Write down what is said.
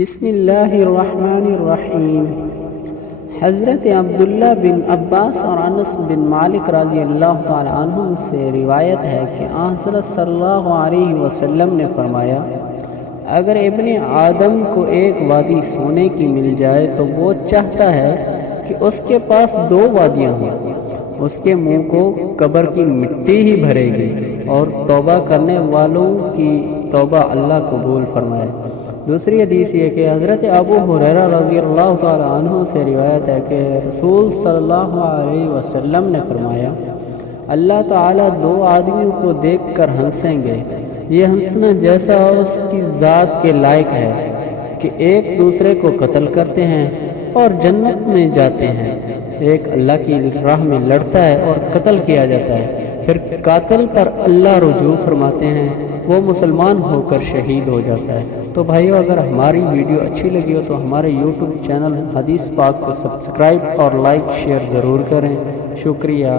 بسم اللہ الرحمن الرحیم۔ حضرت عبداللہ بن عباس اور انس بن مالک رضی اللہ تعالی عنہم سے روایت ہے کہ حضرت صلی اللہ علیہ وسلم نے فرمایا، اگر ابن آدم کو ایک وادی سونے کی مل جائے تو وہ چاہتا ہے کہ اس کے پاس 2 وادیاں ہوں، اس کے منہ کو قبر کی مٹی ہی بھرے گی اور توبہ کرنے والوں کی توبہ اللہ قبول فرمائے۔ دوسری حدیث یہ کہ حضرت ابو ہریرہ رضی اللہ تعالی عنہ سے روایت ہے کہ رسول صلی اللہ علیہ وسلم نے فرمایا، اللہ تعالیٰ 2 آدمیوں کو دیکھ کر ہنسیں گے، یہ ہنسنا جیسا اس کی ذات کے لائق ہے کہ ایک دوسرے کو قتل کرتے ہیں اور جنت میں جاتے ہیں، ایک اللہ کی راہ میں لڑتا ہے اور قتل کیا جاتا ہے، پھر قاتل پر اللہ رجوع فرماتے ہیں، وہ مسلمان ہو کر شہید ہو جاتا ہے۔ تو بھائیو، اگر ہماری ویڈیو اچھی لگی ہو تو ہمارے یوٹیوب چینل حدیث پاک کو سبسکرائب اور لائک شیئر ضرور کریں۔ شکریہ۔